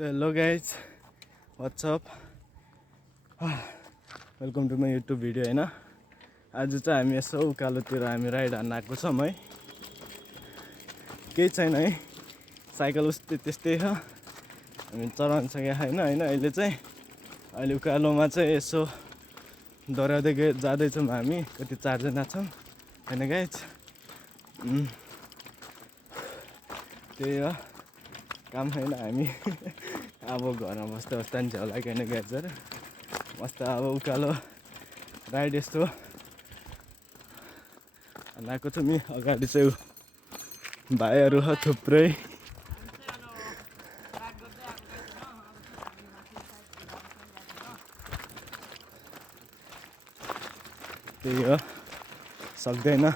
Hello guys, what's up? Welcome to my YouTube video हैन। आज चाहिँ हामी यसो उकालोतिर हामी राइड हान्न आएको छौँ है। केही छैन है, साइकल उस्तै त्यस्तै छ, हामी चलाउन सकेका छैन हैन। अहिले उकालोमा चाहिँ यसो दौडाउँदै जाँदैछौँ हामी, कति 4 जना छौँ हैन गाइज। त्यही हो, काम छैन हामी अब घरमा बस्दा बस्दा नि झ्याउ लाग्यो होइन गाइजहरु। मस्त अब उकालो राइड यस्तो आएको छु नि। अगाडि चाहिँ भाइहरू छ थुप्रै। त्यही हो, सक्दैन।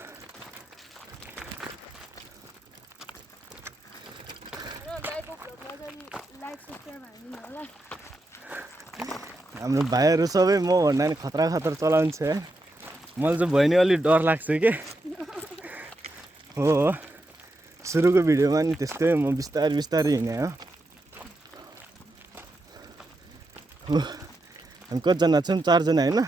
हाम्रो भाइहरू सबै म भन्दा नि खतरा चलाउँछ है। मलाई चाहिँ भयो नि अलि डर लाग्छ के। हो सुरुको भिडियोमा नि त्यस्तै म बिस्तारै हिँडेँ हो। हामी कतिजना छौँ? 4 जना होइन।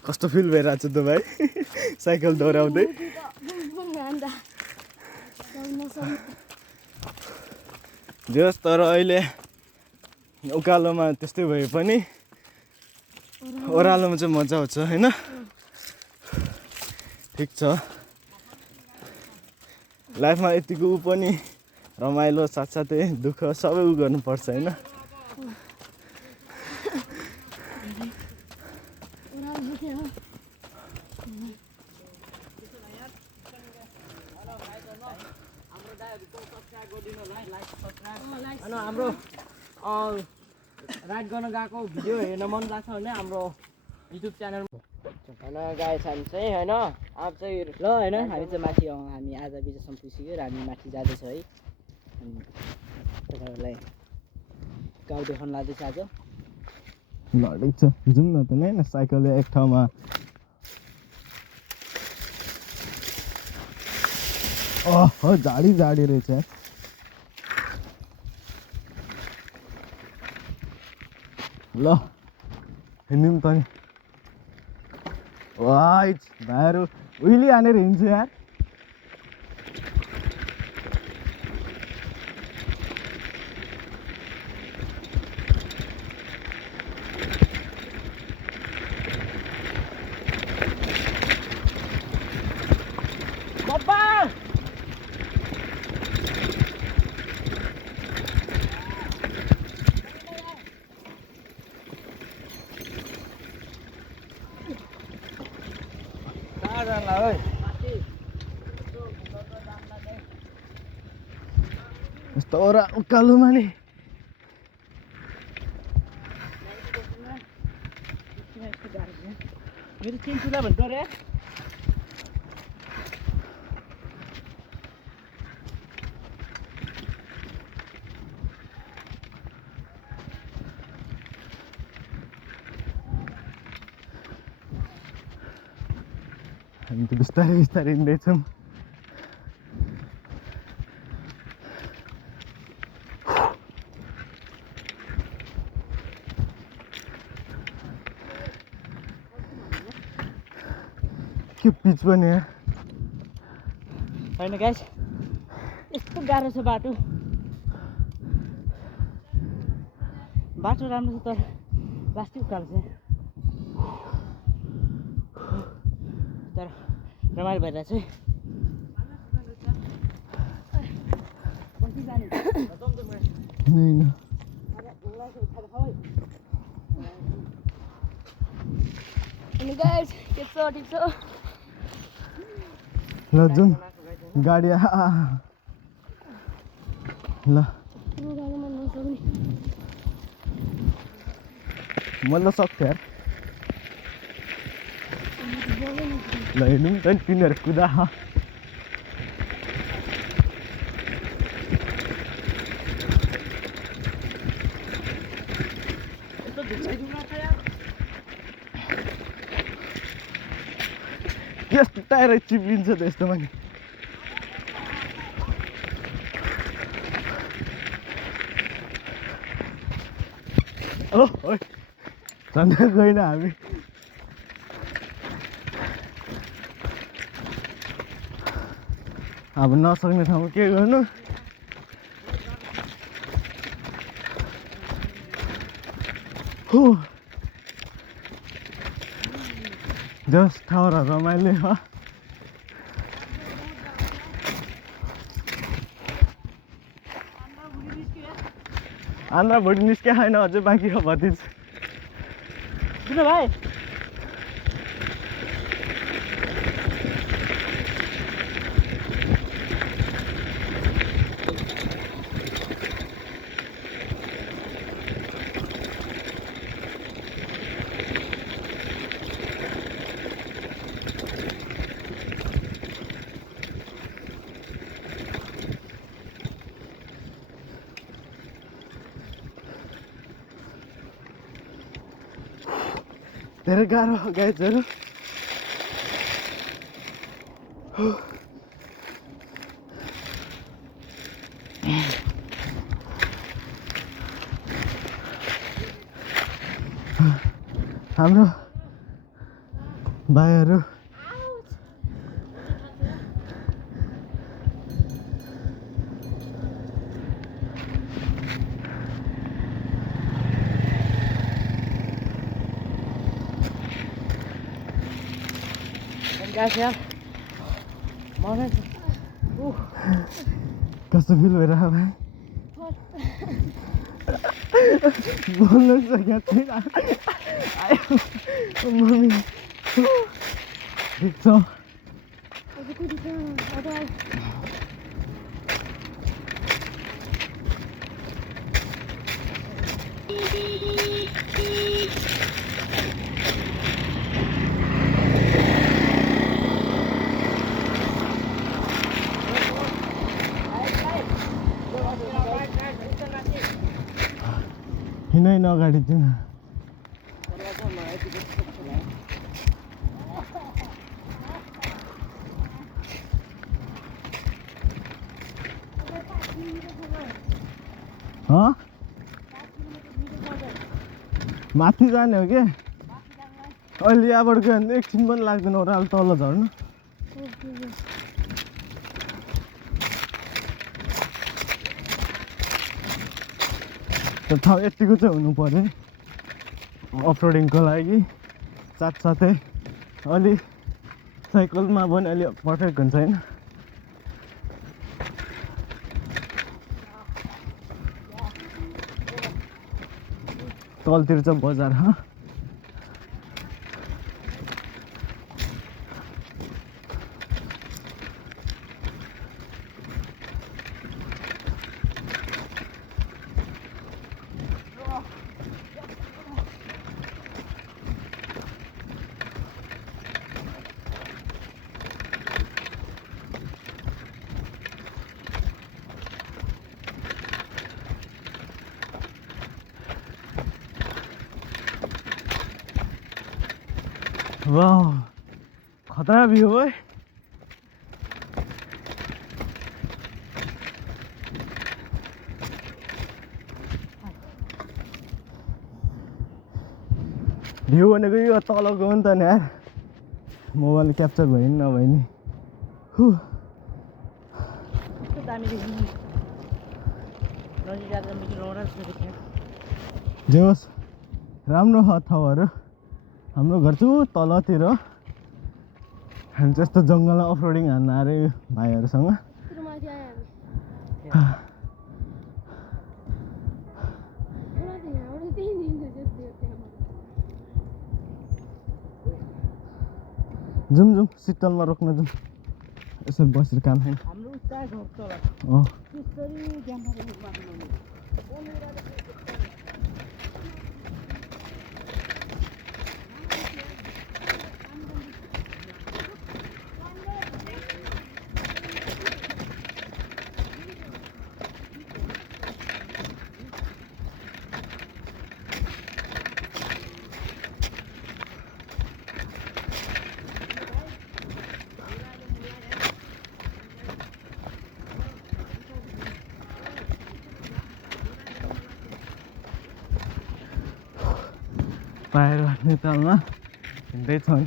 कस्तो फिल भइरहेको छ त भाइ साइकल दौडाउँदै? जस तर अहिले उकालोमा त्यस्तै भए पनि ओह्रालोमा चाहिँ मजा आउँछ हैन। ठिक छ, लाइफमा यतिको पनि रमाइलो साथसाथै दुःख सबै गर्नुपर्छ हैन। हाम्रो राइड गर्न गएको भिडियो हेर्न मन लाग्छ भने हाम्रो युट्युब च्यानल होइन गाइस। हामी चाहिँ होइन अब चाहिँ ल होइन हामी चाहिँ माथि हामी आज बिचसम्म पुगिसक्यो र हामी माथि जाँदैछ है। तपाईँहरूलाई गाउँ देखाउन लाँदैछ आज। ल ठिक छ, जाउँ न त नि हैन। साइकलले एक ठाउँमा झाडी रहेछ। ल हिँड्यौँ त नि। वाइट भाइहरू उहिले हानेर हिँड्छ यार। यस्तो उकालोमा नि मेरो चेन चुला भन्छ रे। हामी त बिस्तारै हिँड्दैछौँ। के पिच पनि होइन गाइस, यस्तो गाह्रो छ बाटो राम्रो छ तर प्लास्टिक उकालो छ। तर रमाइलो भइरहेछ है। ठिक छ ल जाउँ गाडी। ल मलाई सक्थ्यो यार। ल हिँड्यौँ त तिनीहरू कुदा। यस्तो टायर चिप्लिन्छ त यस्तोमा नि। ओइ झन्डै गएन हामी अब नसक्ने ठाउँमा के गर्नु जस्ट ठाउँहरू रमाइलो हो आन्द्रा भोलि निस्के छैन अझै बाँकी हो भतिज किन भाइ धेरै गाह्रो गाइजहरू हाम्रो भाइहरू गाइस यार मलाई कस्तो फिल भइरहेको भाइ बोल्नु सकेको छैन आयो मम्मी ठिक छ हिँड्दैन अगाडि चाहिँ माथि जाने हो कि अहिले यहाँबाट गयो भने एकछिन पनि लाग्दैन ओह्रालो तल झर्नु त्यो ठाउँ यतिको चाहिँ हुनु पर्यो अफरोडिङको लागि साथसाथै अलि साइकलमा पनि अलि पर्फेक्ट हुन्छ होइन तलतिर चाहिँ बजार हो वाह खतरा भ्यू है भ्यू भनेको यो तलको हो नि त नि यार मोबाइल क्याप्चर भयो नि नभए नि जे होस् राम्रो छ ठाउँहरू हाम्रो घर चाहिँ तलतिर हामी चाहिँ यस्तो जङ्गलमा अफरोडिङ हान्न अरे भाइहरूसँग जाउँ जाउँ शीतलमा रोक्न जाउँ यसो बसेर काम छैन बाहिर नेपालमा हिँड्दैछन्।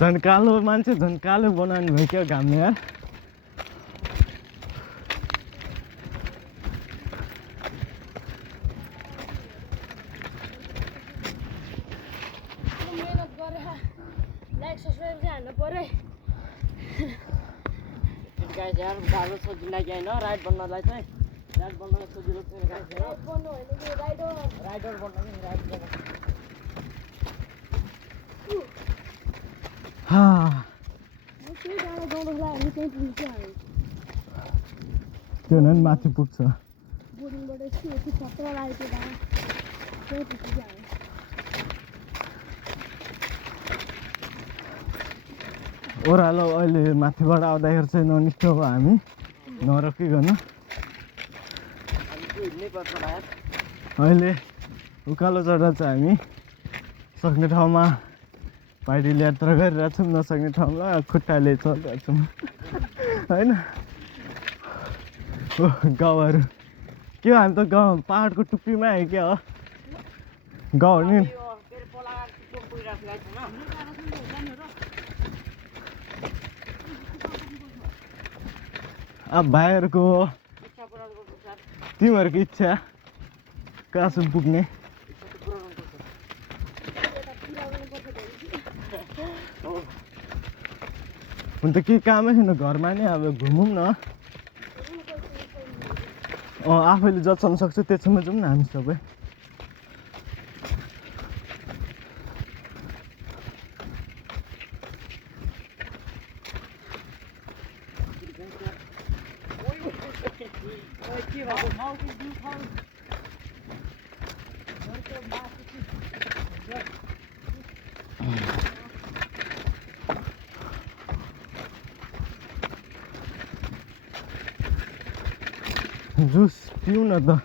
झन् कालो मान्छे झन् कालो बनाउनु भयो क्या घामले यार। गाइस यार गाह्रो छ जिन्दगी होइन राइड बन्नलाई चाहिँ। राइड बन्नलाई सजिलो छैन गाइस। राइड बन्नु होइन कि राइडर बन्न नि राइड गर्न। त्यो नै माथि पुग्छ। ओह्रालो अहिले माथिबाट आउँदाखेरि चाहिँ ननिस्क्यो अब हामी नरोकिकन अहिले उकालो चढ्दा चाहिँ हामी सक्ने ठाउँमा पाइडल यात्रा गरिरहेको छौँ, नसक्ने ठाउँमा खुट्टाले चलिरहेको छौँ होइन। गाउँहरू के हो, हामी त गाउँ पाहाडको टुप्पीमा आयो क्या हो। गाउँ नि अब भाइहरूको तिमीहरूको इच्छा कहाँसम्म पुग्ने। हुन त केही कामै छैन घरमा नै, अब घुमौँ न। आफैले जतिसम्म सक्छ त्यससम्म जाउँ न हामी सबै। जुस पिउँ न त।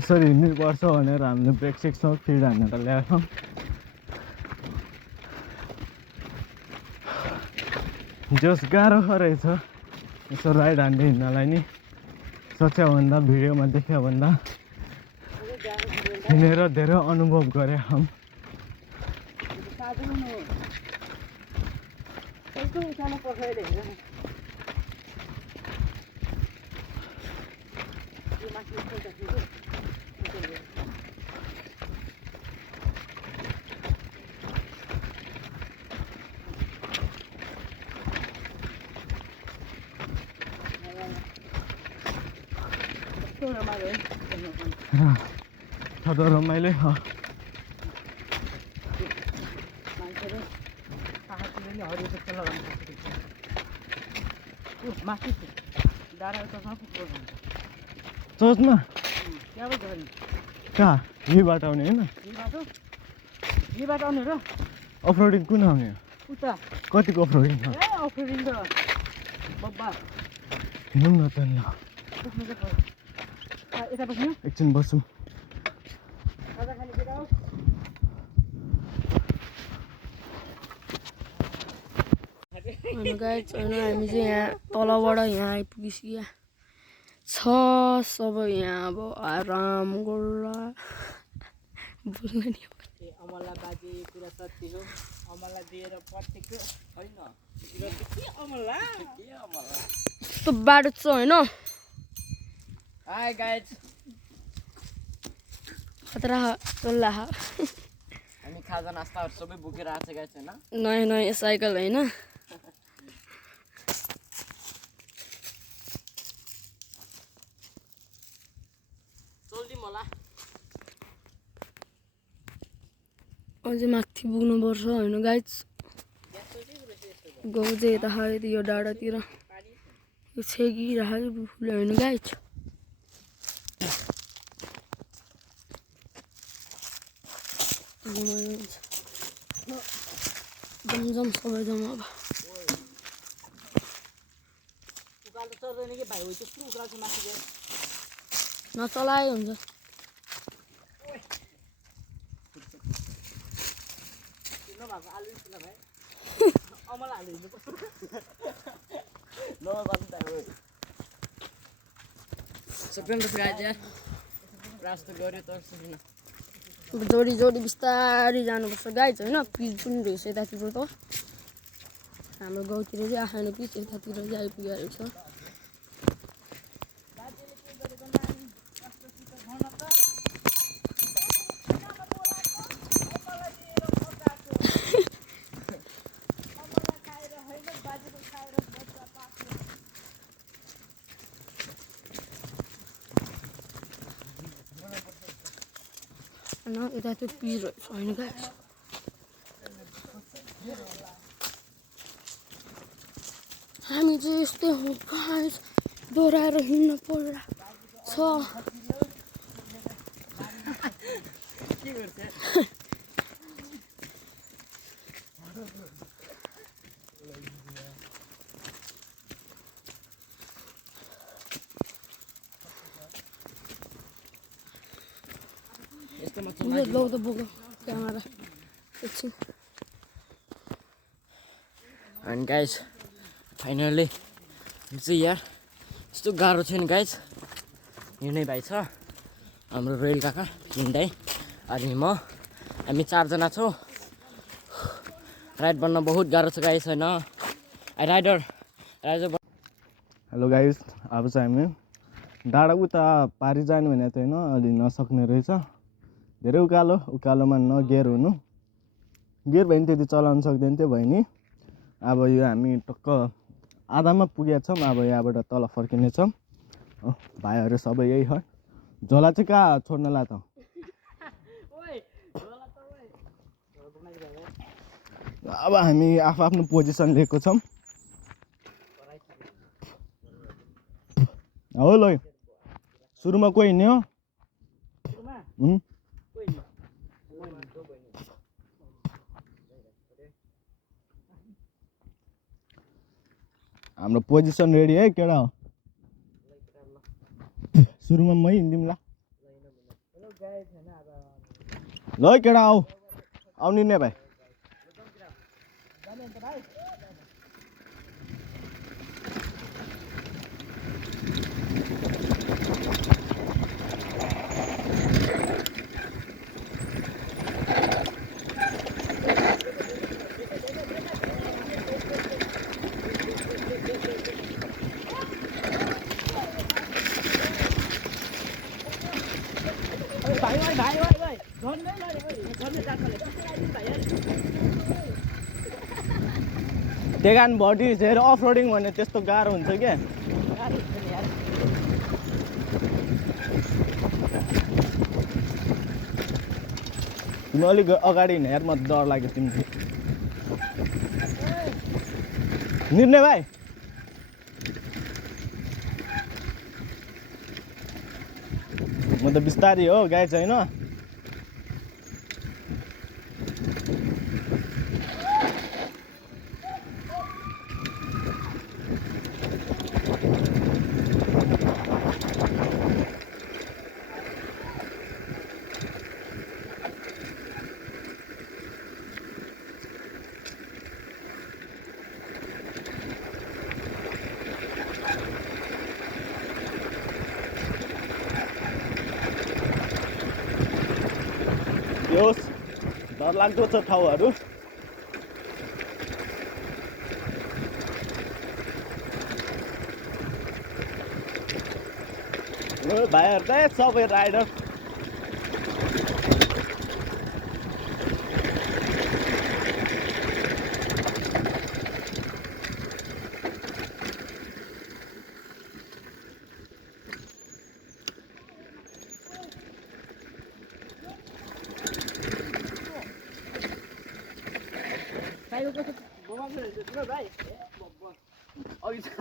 यसरी हिँड्नुपर्छ भनेर हामीले ब्रेक सेकसँग फिड हानेर ल्याएको छौँ। जस गाह्रो रहेछ यसो राइड हान्दै हिँड्नलाई नि, सोच्यो भन्दा भिडियोमा देख्यो भन्दा हिँडेर धेरै अनुभव गरे हम। थोडो रमाइलो हो। चोचमा कहाँ यहीँबाट आउने होइन? यहीँबाट आउने र अफरोडिङ कुन आउने? उता कतिको अफरोडिङ छ? अफरोडिङ त बब्बा हिँडौँ न त ल। यता बस्नु एकछिन बसौँ। गाइस होइन हामी चाहिँ यहाँ तलबाट यहाँ आइपुगिसक्यो छ सबै यहाँ। अब आराम गर्ला बोल्न नि अमला बाजे कुरा सत्य हो। अमला दिएर पटेको होइन यस्तो बाटो छ होइन। हाय गाइस खतरा चल्ला हामी खाजा नास्ताहरू सबै बोकेर आएको छ गाइस होइन। नयाँ नयाँ साइकल होइन। अझै माथि पुग्नुपर्छ होइन गाइस। गाउँ चाहिँ यता यो डाँडातिर यो छेकिराखेको फुल होइन गाइस जमजम सबै जम अब उकालो चढ्दैन कि भाइ हो त्यस्तो उकालो छ माथि गएर नचलाए हुन्छ नभएको आलु किन भाइ अमल हाल्नु हिँड्नुपर्छ नभएको त हो सक्दैन त गाइस यार रास्ता गऱ्यो त सक्दैन जोडी जोडी बिस्तारै जानुपर्छ गाइस होइन पिच पनि रहेछ यतातिर त हाम्रो गाउँतिर चाहिँ आएन पिच यतातिर चाहिँ आइपुगेको छ यता चाहिँ पिच रहेछ होइन गाइस हामी चाहिँ यस्तै हो गाइस दोहोऱ्याएर हिँड्नु पर्ला छ के गर्छ लौ त बोक क्यामेरा एकछिन अनि गाइस फाइनली चाहिँ यार यस्तो गाह्रो छैन गाइस हिँड्ने भाइ छ हाम्रो रोयल काका हिँड्दै अनि म हामी 4 जना छौँ राइड बन्न बहुत गाह्रो छ गाइस होइन राइडर हेलो गाइस अब चाहिँ हामी डाँडा उता पारि जानु भने त होइन अलि नसक्ने रहेछ धेरै उकालोमा नगियर हुनु गियर भयो नि त्यति चलाउनु सक्दैन थियो भयो नि अब यो हामी टक्क आधामा पुगेका छौँ अब यहाँबाट तल फर्किनेछौँ भाइहरू सबै यही हो झोला चाहिँ कहाँ छोड्नला त अब हामी आफ्नो पोजिसन लिएको छौँ हो ल सुरुमा कोही हिँड्ने हो हाम्रो पोजिसन रेडी है केटा हो सुरुमा मै हिँड्दिउँ ल केटा आऊ आउनु नि भाइ त्यही कारण भटी धेरै अफ रोडिङ भने त्यस्तो गाह्रो हुन्छ क्या तिमी अलिक अगाडि हिँड यार म डर लाग्यो तिमी निर्णय भाइ म त बिस्तारै हो गाई छैन यो डरलाग्दो छ ठाउँहरू भाइहरू त सबै राइडर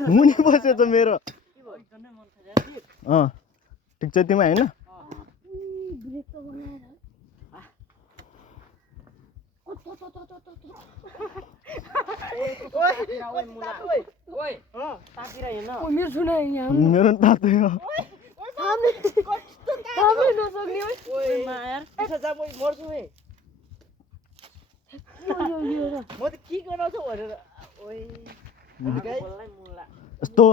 मुनि बसेछ मेरो के भयो झन्डै मन खस्यो ठिक छ तिमी होइन ब्रेक त बनाएर मेरो सुने यहाँ मेरो तातै हो थाम्नै नसक्ने म त के गराउँछु भनेर यस्तो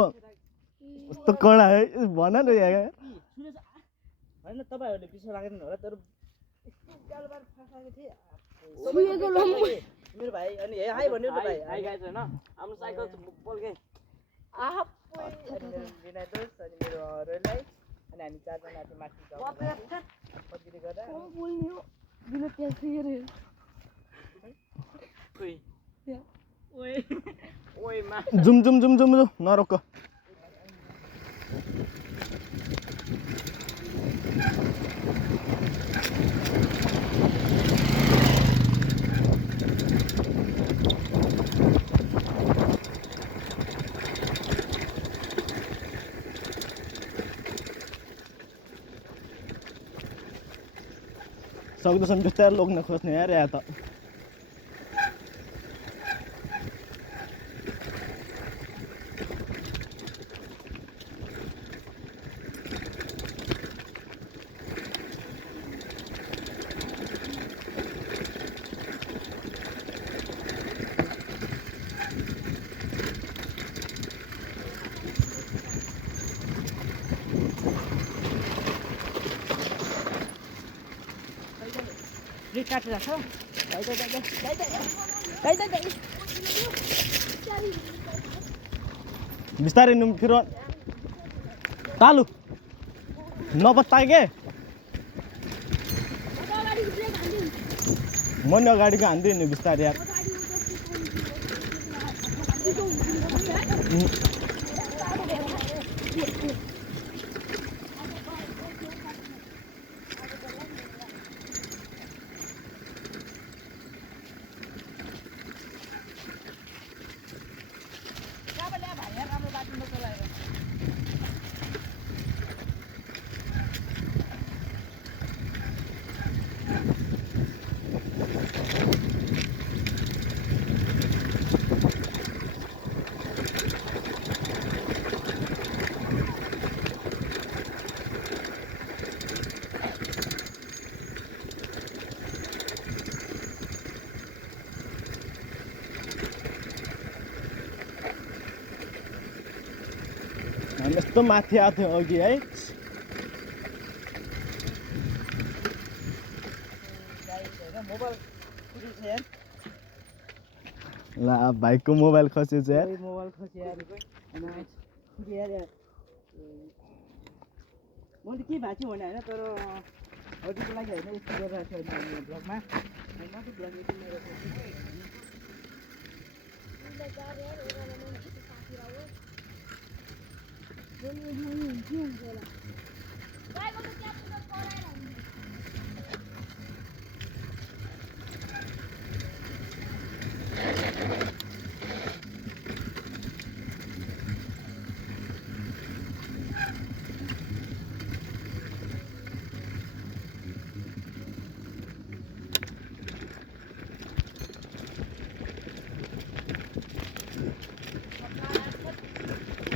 यस्तो कडा है भन न यहाँ होइन तपाईँहरूले पिछो लाग्दैन होला तर सुनेको लम्बो मेरो भाइ अनि हाई भन्यो नि भाइ हाई गाइस होइन हाम्रो साइकल बोल्के विनय दोस्त अनि मेरो रोयललाई अनि हामी चारजना थियो माथि कतिले गर्दा बोल्ने हो बिना प्याज हेरे जुम जुम जुम जुम जुम नरोक सक्दोसम्म बिस्तारै लोग्न खोज्ने यार या त काटेर राख बिस्तारै नुम फिर तालु नपत्ता के म नि अगाडिको हान्दिनँ नि बिस्तारै यार हामी यस्तो माथि आएको थियो अघि है ल भाइको मोबाइल खसेछ यार मोबाइल खस्यो यार मैले के भएको थियो भने होइन तर अरूको लागि होइन यस्तो गरिरहेको थियो अहिले ब्लगमा ब्लग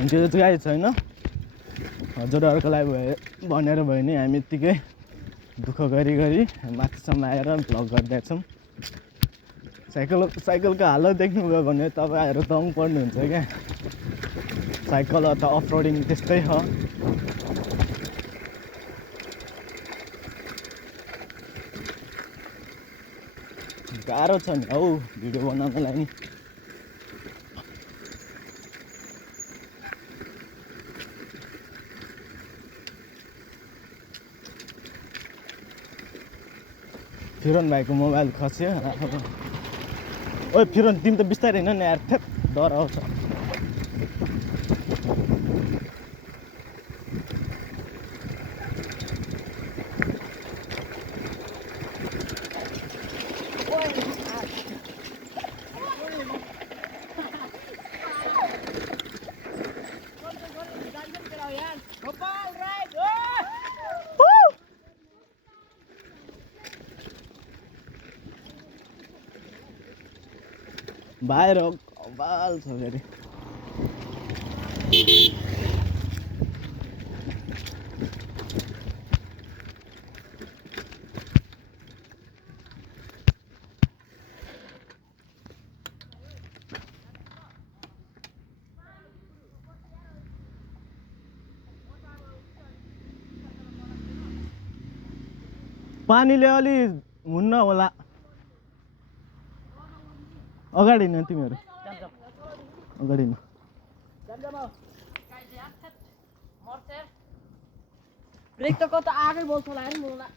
त्यो चाहिँ गाई छैन हजुरहरूको लागि भयो भनेर भयो नि हामी यत्तिकै दुःख गरी गरी माथिसम्म आएर भ्लग गरिदिएछौँ साइकलको हालत देख्नुभयो भने तपाईँहरू दङ पर्नुहुन्छ क्या साइकल अथवा अफ रोडिङ त्यस्तै हो गाह्रो छ नि हौ भिडियो बनाउनलाई नि फिरोन भाइको मोबाइल खस्यो ओए फिरोन तिमी त बिस्तारै हिँड न यार थेप डर आउँछ बाहिर बाल छ फेरि पानीले अलि हुन्न होला अगाडि न तिमीहरू अगाडि न ब्रेक त कता आगै बोल्छ होला नि बोल्ला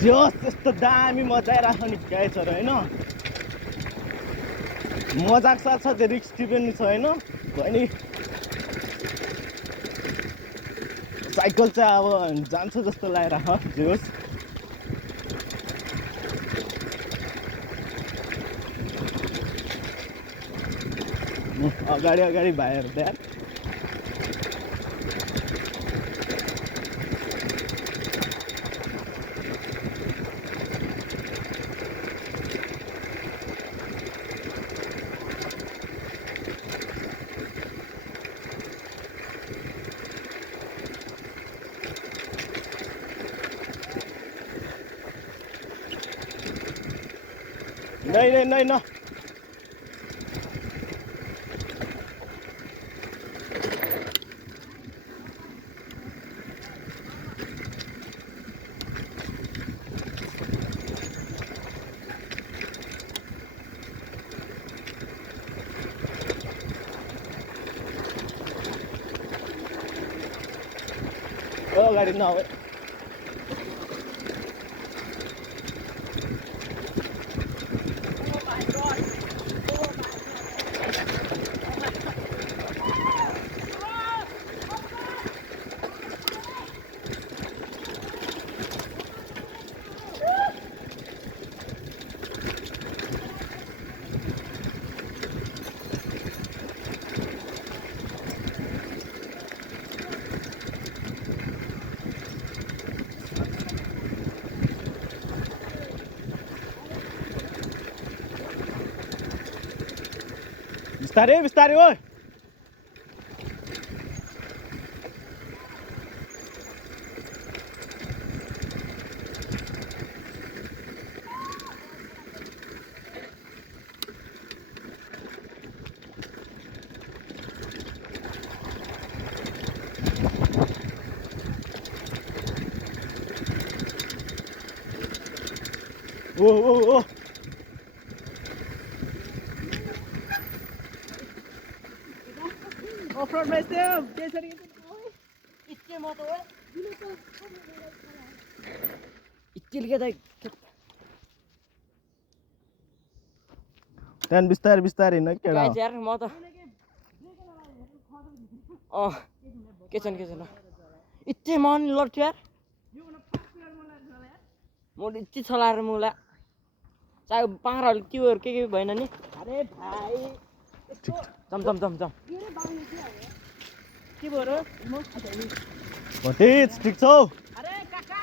जोस् त्यस्तो दामी मजाइराख्छ नि गाइसहरू होइन मजाक साथसाथै रिस्की पनि छ होइन बहिनी साइकल चाहिँ अब जान्छ जस्तो लगाइराख जोस् अगाडि अगाडि भाइहरू त्यहाँ नहीं नहीं नहीं ना ओ गाडी नआऊ बिस्तारै बिस्तारै ओइ ओ ओ ओ Off-road race there. इतने मत हो इतने के दाई त्यहाँ बिस्तारै बिस्तारै हिँड्न केटा गाइस यार म त के छन् इतने मन लड्थ्यो यार म इतने चलाएर मुला चाहे पाहाडहरु त्योहरु के भएन नि अरे भाइ जम जम जम जम के भयो र भतिज ठिक छौ अरे काका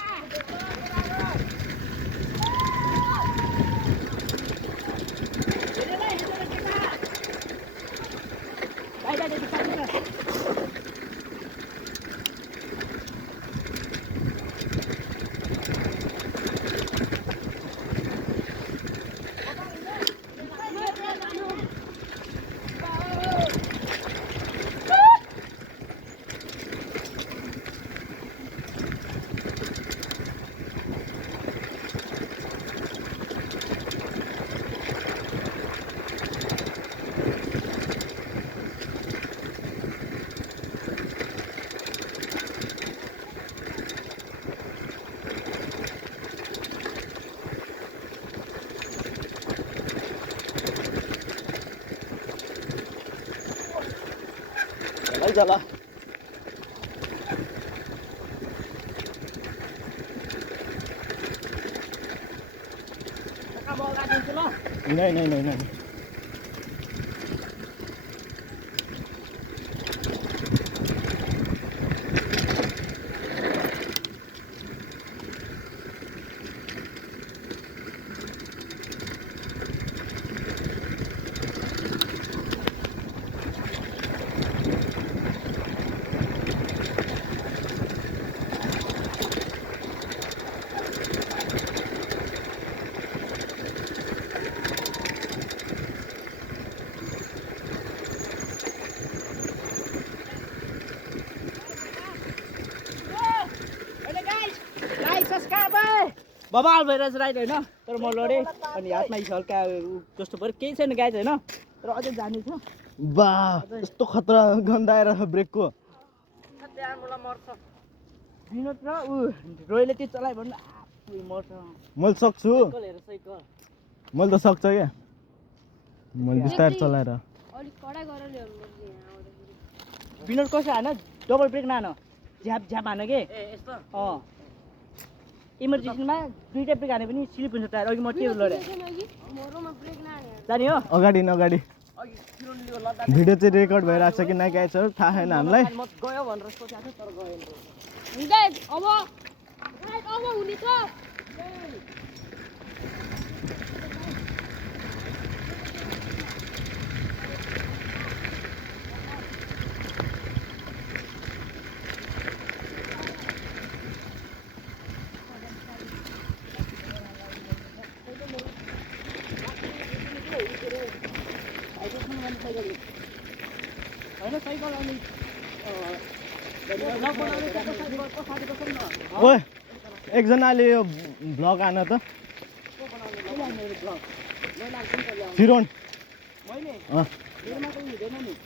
आइज ल नहीं नहीं नहीं नहीं बबाल भइरहेछ राइड होइन तर म लडेँ अनि हातमा हल्का जस्तो पऱ्यो केही छैन गाइज होइन तर अझै जाने छ वाह यस्तो खतरा गन्ध आएर ब्रेकको मलाई मर्छ विनोद र ऊ रोहिले त्यो चलायो भने आफै मर्छ मैले सक्छु साइकल हेर साइकल मैले त सक्छ क्या मैले बिस्तारै चलाएर अलिक कडा गरेर ल्याउनुपर्छ यहाँ आउँदाखेरि विनोद कसो हान डबल ब्रेक नान झ्याप झ्याप हान के ए यस्तो इमर्जेन्सीमा दुईटा ब्रेक हाने पनि स्लिप हुन्छ टायर अघि म त्यो लडेँ मोरोमा ब्रेक नहाने जाने हो अगाडि नगाडि भिडियो चाहिँ रेकर्ड भइरहेको छ कि नकाइछ थाहा छैन हामीलाई म गयो भनेर सोचेको थिएँ तर गएन हुँदैन अब हुनेछ होइन साइकल आउने ओए एकजनाले यो भ्लग आन त फिरोन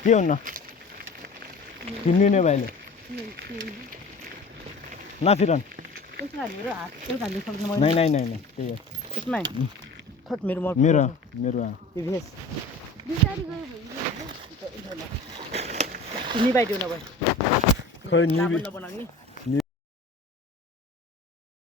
के हुन्न किन्ने भाइले न फिरोन नहीं नहीं नहीं नहीं त्यही हो यसमै थट मेरो मेरो मेरो भेस बिस्तारै गयो भने निभाइदिउ न भाइ खोइ नबनाउने